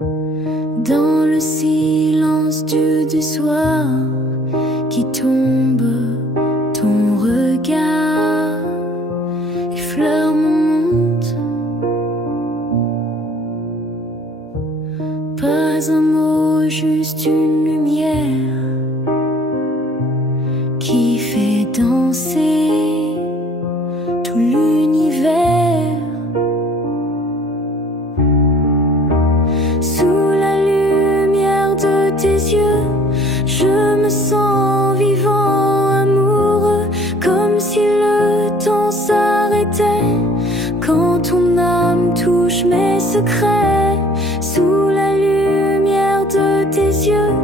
dans le silence du soir qui tombe, ton regard effleure mon monde. Pas un mot, juste une lumière qui fait danser tout l'univers. Sous la lumière de tes yeux, je me sens vivant, amoureux, comme si le temps s'arrêtait quand ton âme touche mes secrets. Sous la lumière de tes yeux,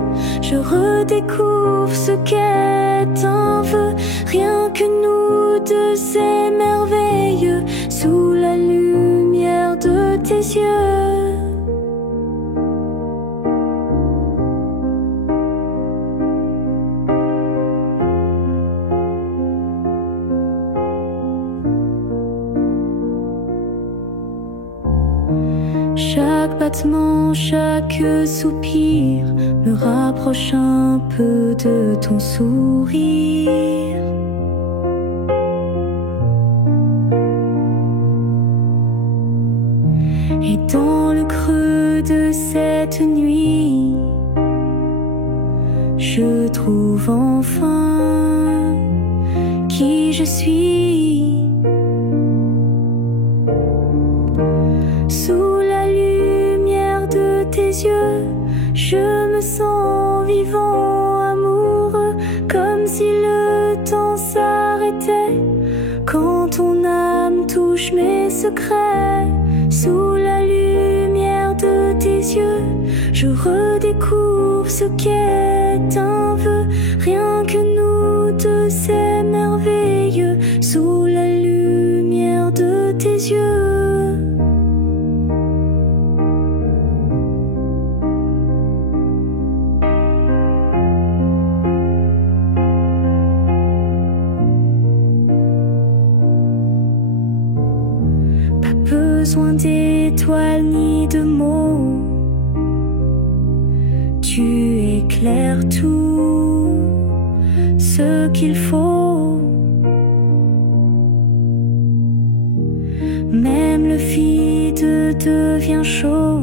je redécouvre ce qu'est un vœu. Rien que nous deux, c'est merveilleux. Sous la lumière de tes yeux. Chaque battement, chaque soupir me rapproche un peu de ton sourire. Et dans le creux de cette nuit, je trouve enfin qui je suis. Sous la lumière de tes yeux, je me sens vivant, amoureux, comme si le temps s'arrêtait quand ton âme touche mes secrets. Sous la lumière de tes yeux, je redécouvre ce qu'est un vœu. Rien que nous deux, c'est merveilleux. Sous la lumière de tes yeux. Besoin d'étoiles ni de mots, tu éclaires tout ce qu'il faut. Même le vide devient chaud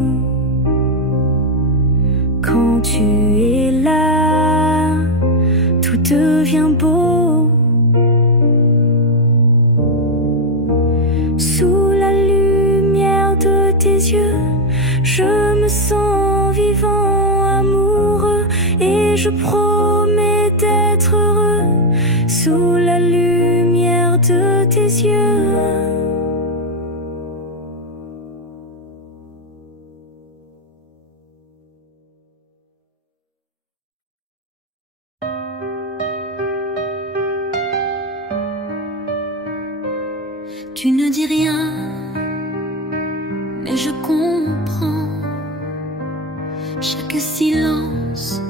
quand tu es là, tout devient beau. Sous la lumière de tes yeux, je me sens vivant, amoureux, et je promets d'être heureux. Sous la lumière de tes yeux. Tu ne dis rien, mais je comprends. Chaque silence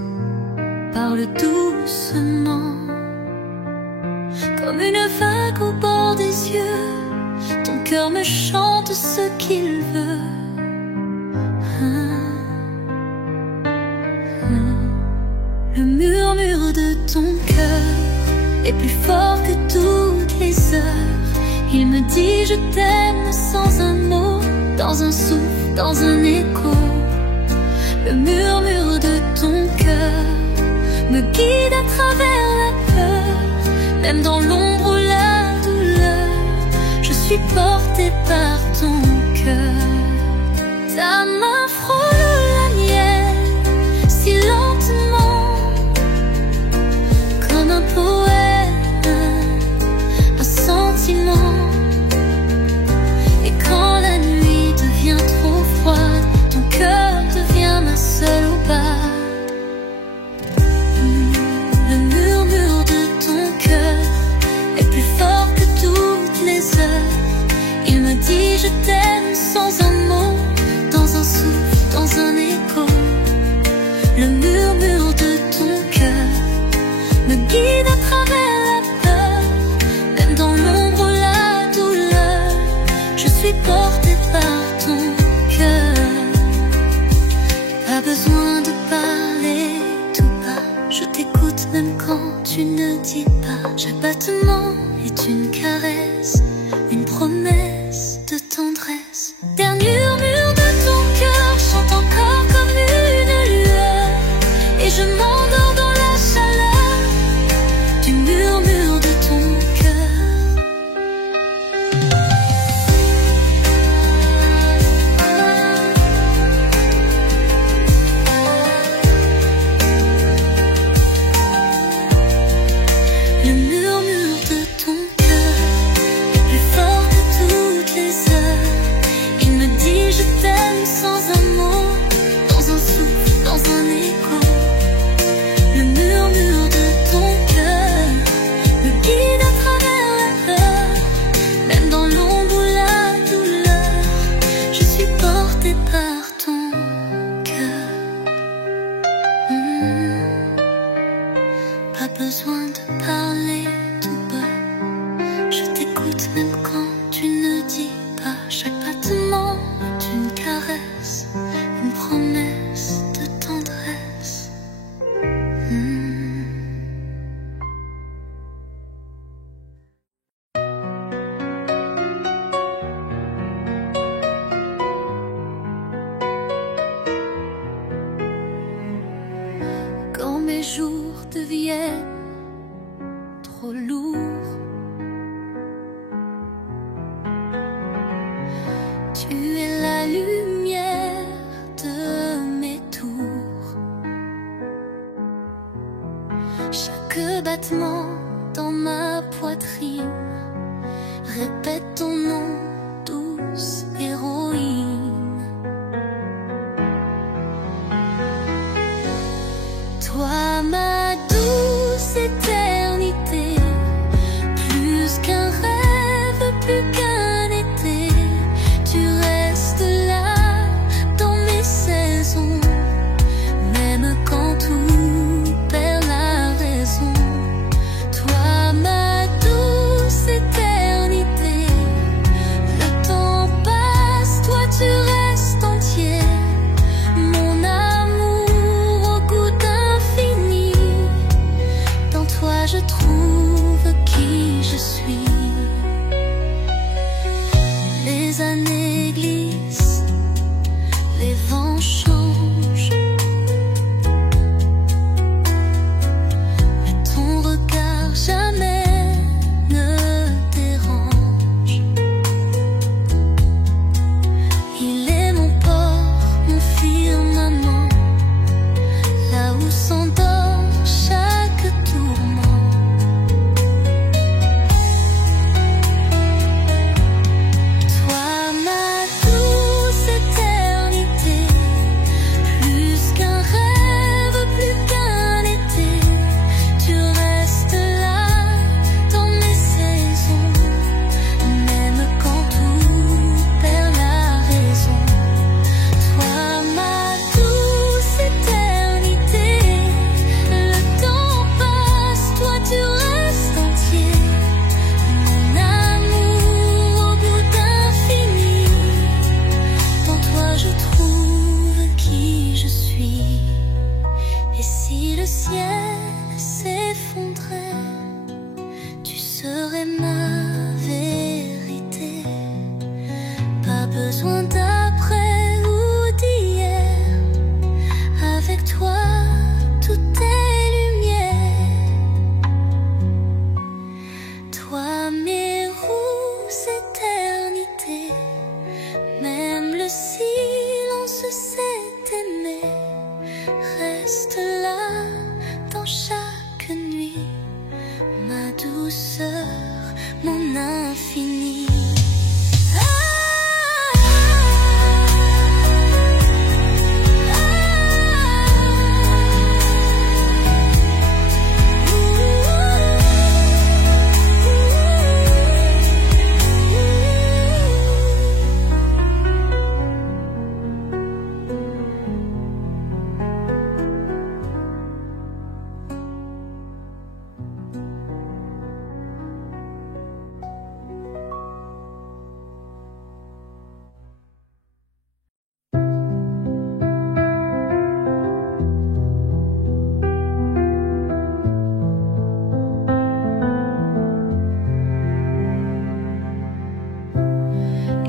parle doucement, comme une vague au bord des yeux. Ton cœur me chante ce qu'il veut. Le murmure de ton cœur est plus fort que toutes les heures. Il me dit je t'aime sans un mot, dans un souffle, dans un écho. Le murmure de ton cœur me guide à travers la peur. Même dans l'ombre ou la douleur, je suis portée par ton cœur. Ta main frôle la mienne si lentement, comme un poème, un sentiment. Et quand la nuit devient trop froide, ton cœur devient ma seule aubade. Le murmure de ton cœur est plus fort que toutes les heures. Il me dit je t'aime sans un mot, dans un souffle, dans un écho. Le murmure de ton cœur me guide à travers la peur. Même dans l'ombre ou la douleur, je suis portée par ton cœur. Quelques battements dans ma poitrine répètent ton nom, douce héroïne. Toi, ma douce éternité, plus qu'un rêve, plus qu'un été, tu restes là dans mes saisons, même quand tout perd la raison. Toi, ma douce éternité, le temps passe, toi tu restes entier. Mon amour au goût d'infini, dans toi je trouve qui je suis. Les années glissent, les vents changent, mais ton regard jamais ne dérange. Il est mon port, mon firmament, là où s'endort chaque tourment. Toi, ma douce éternité, plus qu'un rêve, plus qu'un été, tu restes là dans mes saisons, même quand tout perd la raison. Toi, ma douce éternité, le temps passe, toi tu restes entier. Mon amour au bout d'infini, dans toi je trouve qui je suis. Et si le ciel s'effondrait, tu serais ma vérité. Pas besoin d'après ou d'hier, avec toi tout est lumière. Toi, mes roues éternités, même le silence sait aimer. Reste là dans chaque nuit, ma douceur, mon infini.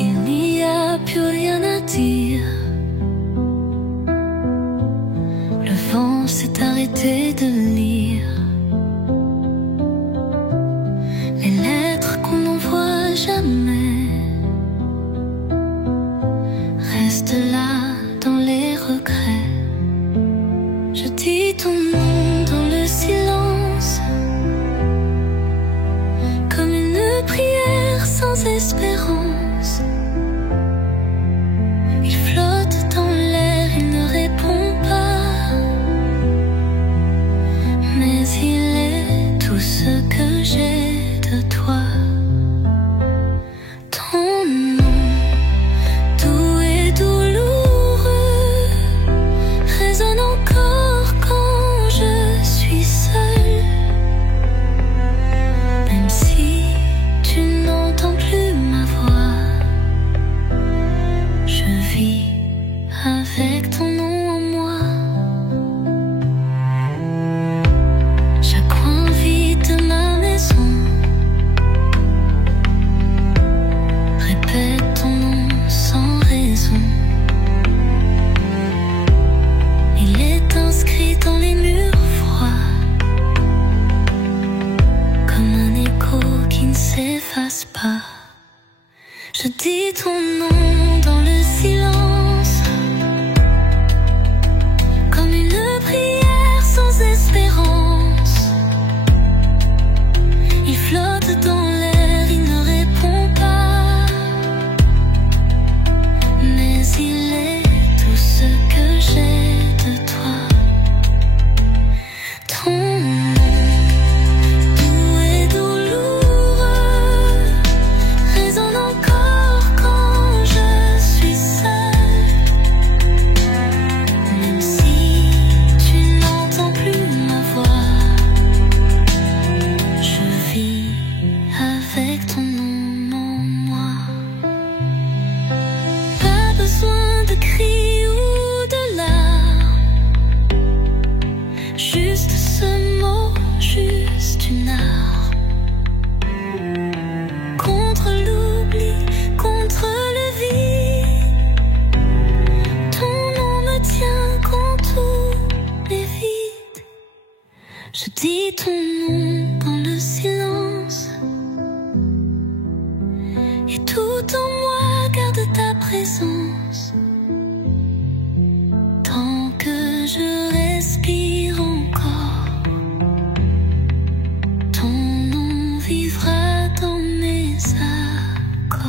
Il n'y a plus rien à dire. Le vent s'est arrêté de lire les lettres qu'on n'envoie jamais. Reste là dans les regrets. Je dis ton nom dans le silence, comme une prière sans espérance. Il flotte dans l'air, il ne répond pas, mais une arme contre l'oubli, contre le vide. Ton nom me tient quand tout est vide. Je dis ton nom dans le silence, et tout en moi garde ta présence. Tant que je respire encore, ton nom vivra dans mes accords.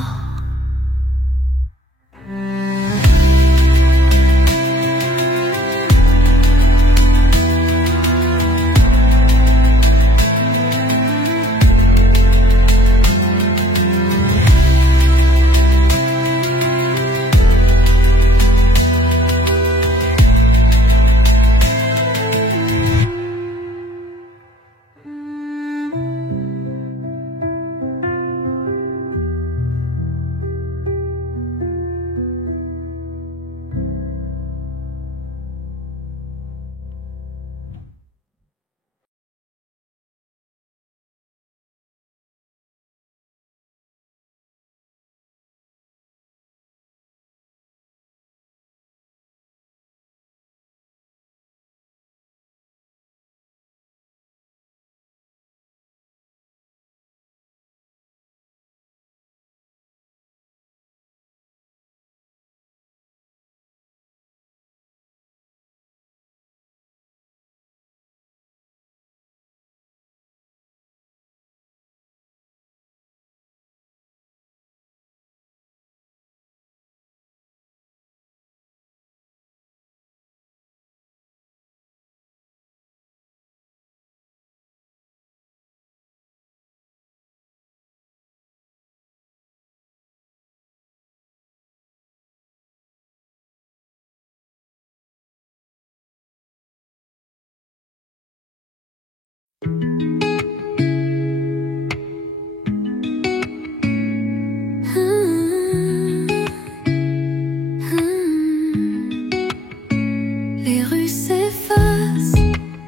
Les rues s'effacent,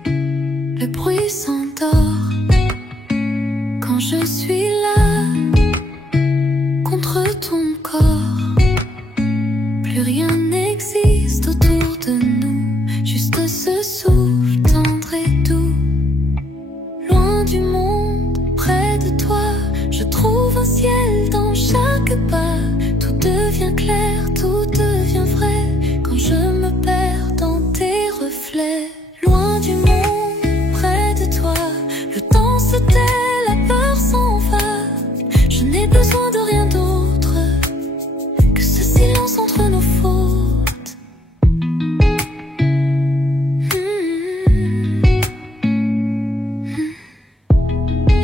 le bruit s'endort quand je suis là contre ton corps. Plus rien n'existe autour de nous, juste ce souffle tendre et doux. Loin du monde, près de toi, je trouve un ciel dans chaque pas. Tout devient clair, tout devient vrai quand je me perds dans tes reflets. Loin du monde, près de toi, le temps se tait, la peur s'en va. Je n'ai besoin de rien d'autre que ce silence entre nos fautes.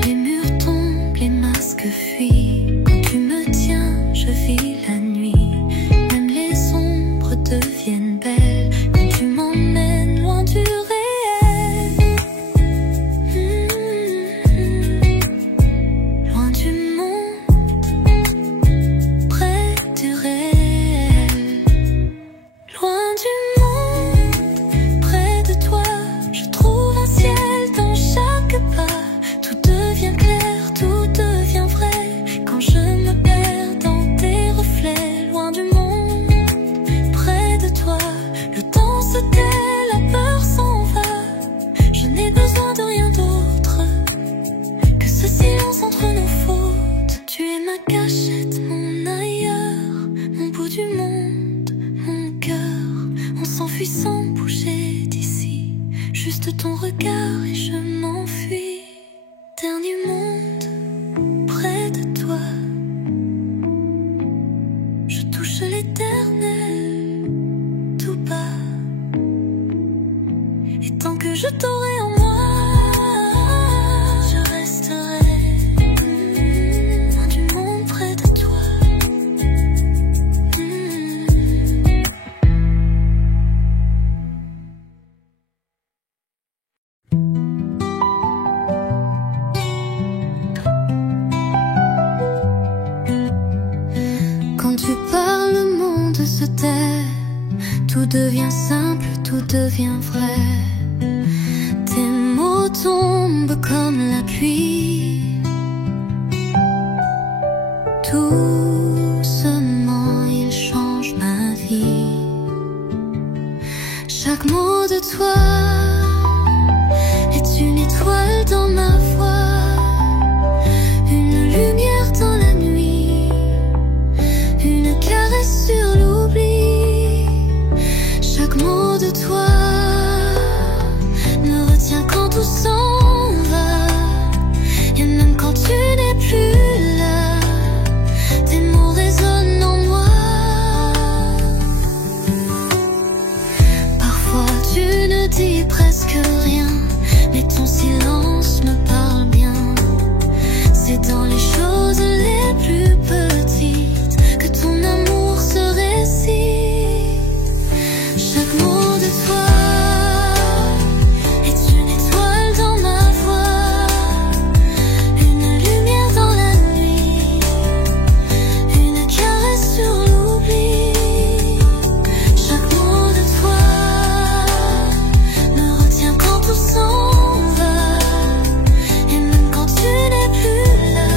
Les murs tombent, les masques fuient. Quand tu me tiens, je vis la nuit. Même les ombres deviennent belles quand tu m'emmènes loin du réel. Loin du monde, près du réel. Loin du monde, près de toi, je trouve un ciel dans chaque pas. Tout devient clair, tout devient vrai quand je me perds dans tes reflets. Loin du monde, près de toi, le temps se tait, la peur s'en va. Je n'ai besoin de rien d'autre que ce silence entre nos fautes. Tu es ma cachette, mon ailleurs, mon bout du monde, mon cœur. On s'enfuit sans bouger d'ici, juste ton regard et je m'enfuis. Dernier monde, près de toi, je touche l'éternel tout bas. Et tant que je t'aurai en moi, je resterai loin du monde, près de toi. Quand tu parles, le monde se tait. Tout devient simple, tout devient vrai. Tes mots tombent tombe comme la pluie. Doucement, il change ma vie. Chaque mot de toi est une étoile dans ma voix, une lumière dans la nuit, une caresse sur l'oubli. Chaque mot de toi me retient quand tout s'en va, et même quand tu n'es plus là, tes mots résonnent en moi. Parfois tu ne dis presque rien, mais ton silence me parle bien. C'est dans les choses les plus petites que ton amour se récite. Chaque mot de toi est une étoile dans ma voix, une lumière dans la nuit, une caresse sur l'oubli. Chaque mot de toi me retient quand tout s'en va, et même quand tu n'es plus là,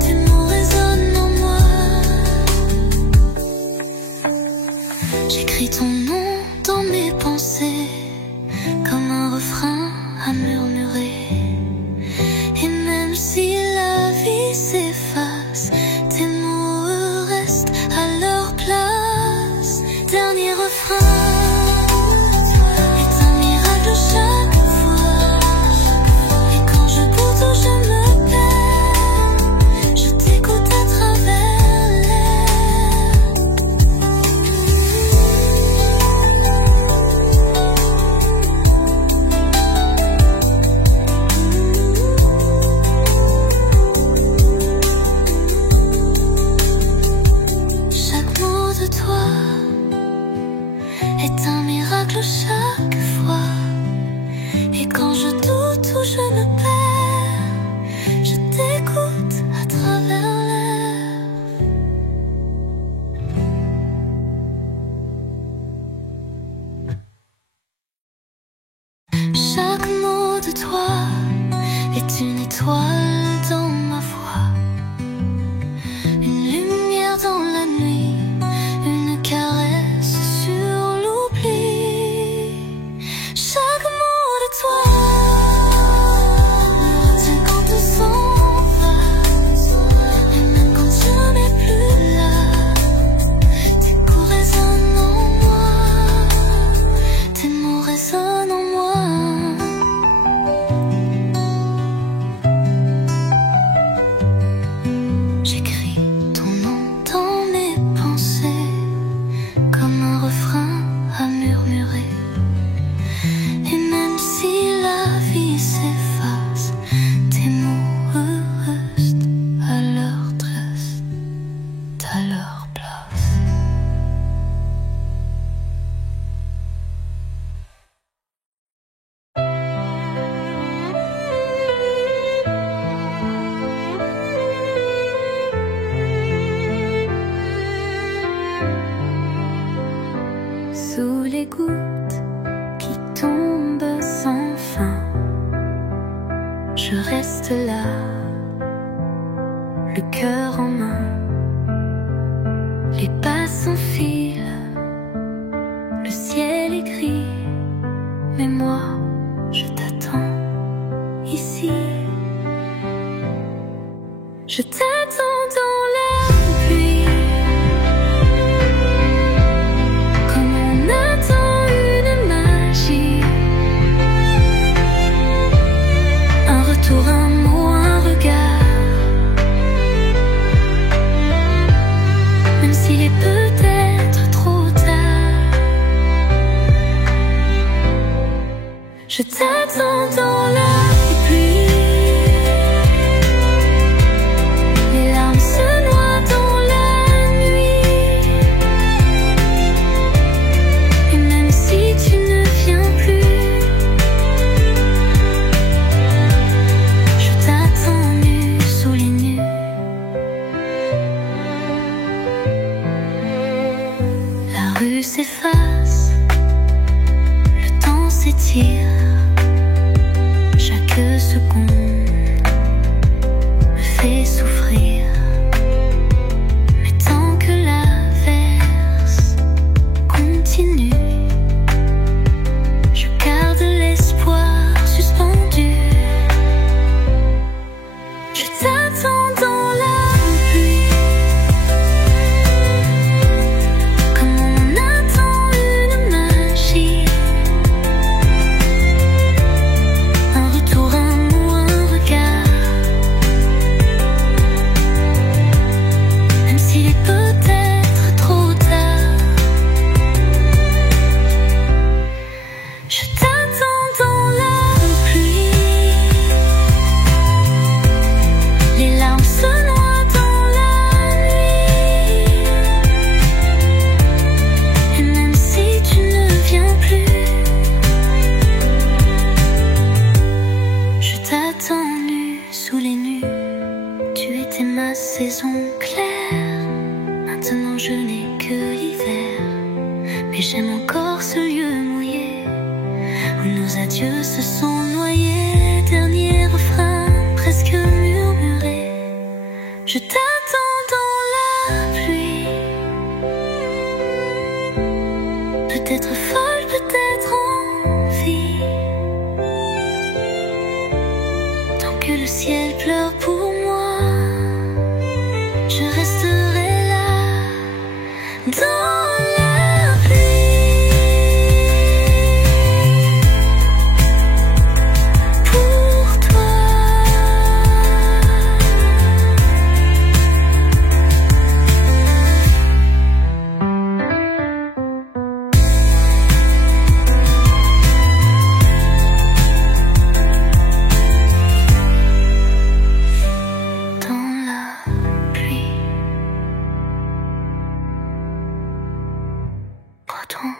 tes mots résonnent en moi. J'écris ton nom dans mes pensées comme un refrain à murmurer. Et même si la vie s'efface, tes mots restent à leur place. Dernier refrain est un miracle chaque fois. Et quand je goûte ou je me perds, je t'écoute à travers l'air. Chaque mot de toi est un miracle chaque fois. Et quand je doute ou je me perds, je t'écoute à travers l'air. Chaque mot de toi est une étoile dans ma voix, une lumière dans la nuit, une caresse sur l'oubli. Chaque mot de toi me retient quand tout s'en va, et même quand tu n'es plus là, tes coups résonnent en moi, tes mots résonnent en moi. J'écris ton nom dans mes pensées comme un refrain à murmurer. Et même si la vie s'efface, tes mots restent à leur trace, à leur place. Sous les gouttes qui tombent sans fin, je reste là, le cœur en main. Les pas s'enfilent, le ciel est gris, mais moi je t'attends ici. Je t'attends dans la pluie, comme on attend une magie. Un retour, un mot, un regard, même s'il est peut-être trop tard. Je t'attends dans la pluie. Les larmes se noient dans la nuit, et même si tu ne viens plus, je t'attends nu sous les nues. La rue s'efface, le temps s'étire. Je secondes me fait souffrir. Mais tant que l'averse continue, je garde l'espoir suspendu. Je t'attends dans la pluie, comme on attend une magie, un retour, un mot, un regard. Même s'il est peut-être trop tard, je t'attends dans la pluie. Les larmes se noient dans la nuit. Et même si tu ne viens plus, je t'attends nu sous les nues. Tu étais ma saison claire. Maintenant je n'ai que l'hiver, mais j'aime encore ce lieu mouillé où nos adieux se sont noyés. Dernier refrain presque murmuré. Je t'attends dans la pluie. Peut-être folle, peut-être en vie. Tant que le ciel pleure pour moi, je resterai là dans la pluie. Pour toi. Dans la pluie. Breton.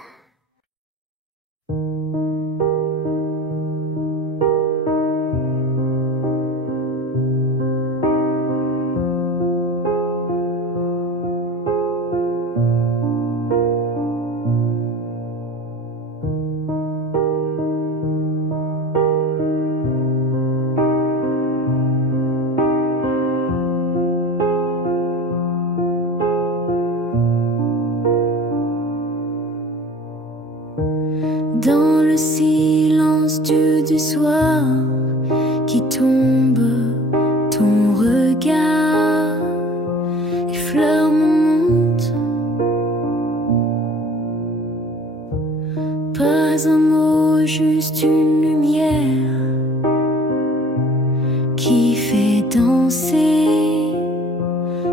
Dans le silence du soir qui tombe, ton regard effleure mon monde. Pas un mot, juste une lumière qui fait danser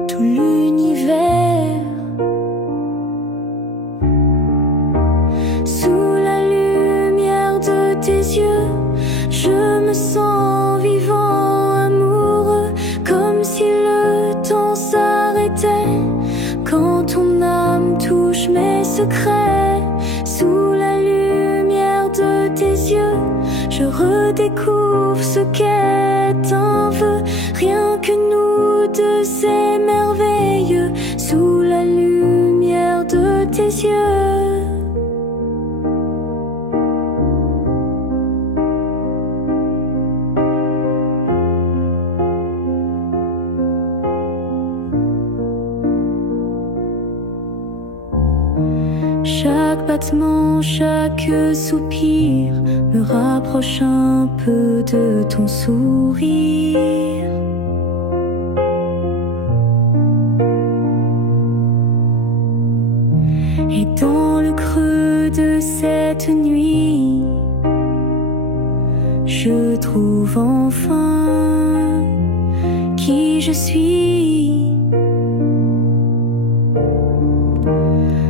tout l'univers. Sous la lumière de tes yeux, je me sens vivant, amoureux, comme si le temps s'arrêtait quand ton âme touche mes secrets. Sous la lumière de tes yeux, je redécouvre ce qu'est un vœu. Rien que nous deux, c'est merveilleux. Sous la lumière de tes yeux. Chaque battement, chaque soupir me rapproche un peu de ton sourire. Et dans le creux de cette nuit, je trouve enfin qui je suis.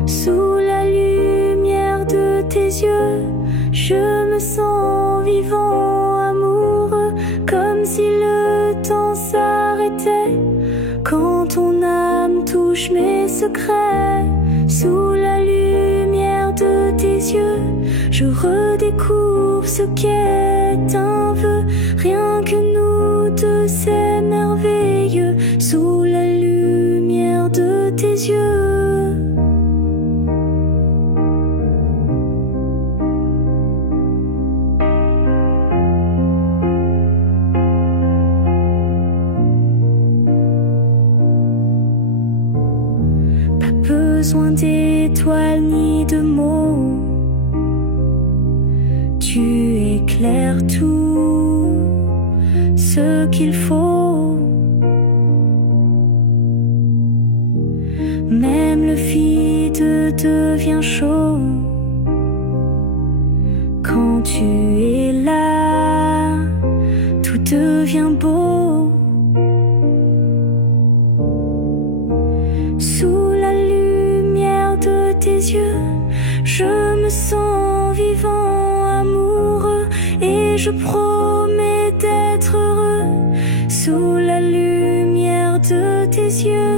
Sous la lumière de tes yeux, je me sens vivant, amoureux, comme si le temps s'arrêtait quand ton âme touche mes secrets. Sous la lumière de tes yeux, je redécouvre ce qu'est un vœu. Rien que nous deux, c'est merveilleux. Sous la lumière de tes yeux. besoin d'étoiles ni de mots. Tu éclaires tout ce qu'il faut. Même le vide devient chaud quand tu es là. Tout devient beau. Sous la lumière de tes yeux, je me sens vivant, amoureux, et je promets d'être heureux. Sous la lumière de tes yeux,